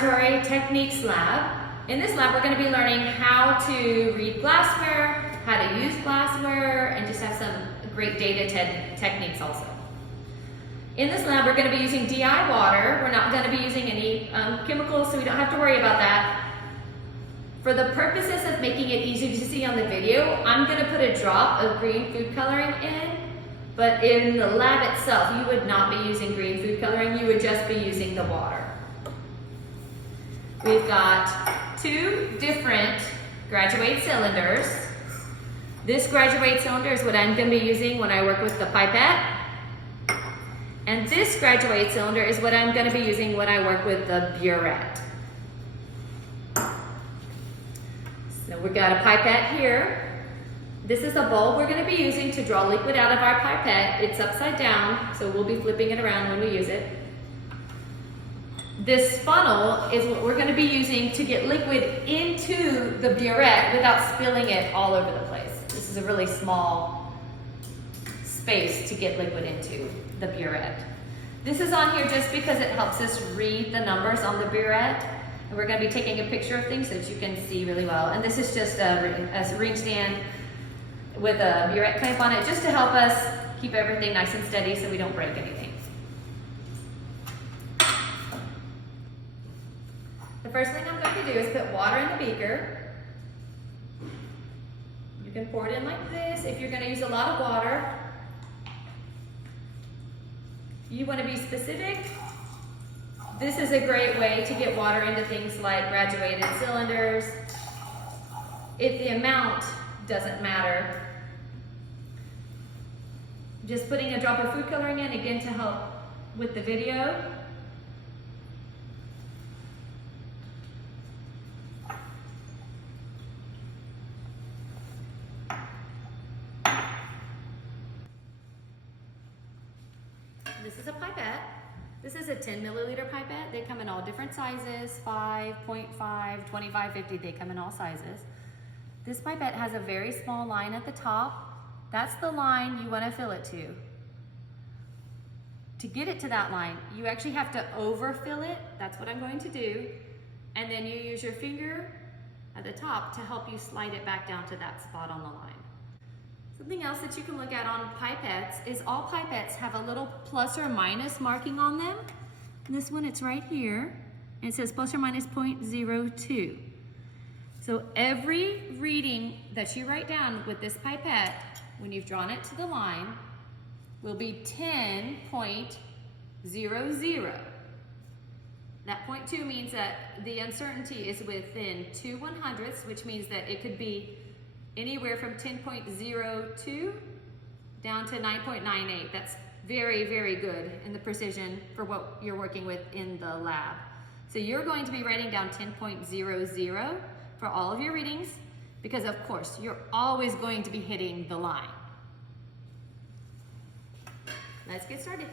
Laboratory Techniques lab. In this lab, we're going to be learning how to read glassware, how to use glassware, and just have some great data techniques also. In this lab, we're going to be using DI water. We're not going to be using any chemicals, so we don't have to worry about that. For the purposes of making it easy to see on the video, I'm going to put a drop of green food coloring in, but in the lab itself, you would not be using green food coloring, you would just be using the water. We've got two different graduate cylinders. This graduate cylinder is what I'm going to be using when I work with the pipette. And this graduate cylinder is what I'm going to be using when I work with the burette. So we've got a pipette here. This is a bowl we're going to be using to draw liquid out of our pipette. It's upside down, so we'll be flipping it around when we use it. This funnel is what we're going to be using to get liquid into the burette without spilling it all over the place. This is a really small space to get liquid into the burette. This is on here just because it helps us read the numbers on the burette. And we're going to be taking a picture of things so that you can see really well. And this is just a ring stand with a burette clamp on it just to help us keep everything nice and steady so we don't break anything. The first thing I'm going to do is put water in the beaker. You can pour it in like this if you're going to use a lot of water. You want to be specific. This is a great way to get water into things like graduated cylinders. If the amount doesn't matter, just putting a drop of food coloring in, again, to help with the video. This is a pipette. This is a 10 milliliter pipette. They come in all different sizes, 5, 0.5, 25, 50, they come in all sizes. This pipette has a very small line at the top. That's the line you want to fill it to. To get it to that line, you actually have to overfill it. That's what I'm going to do. And then you use your finger at the top to help you slide it back down to that spot on the line. Something else that you can look at on pipettes is all pipettes have a little plus or minus marking on them. This one, it's right here, and it says plus or minus 0.02. So every reading that you write down with this pipette, when you've drawn it to the line, will be 10.00. That 0.2 means that the uncertainty is within 2 100ths, which means that it could be anywhere from 10.02 down to 9.98. That's very, very good in the precision for what you're working with in the lab. So you're going to be writing down 10.00 for all of your readings because, of course, you're always going to be hitting the line. Let's get started.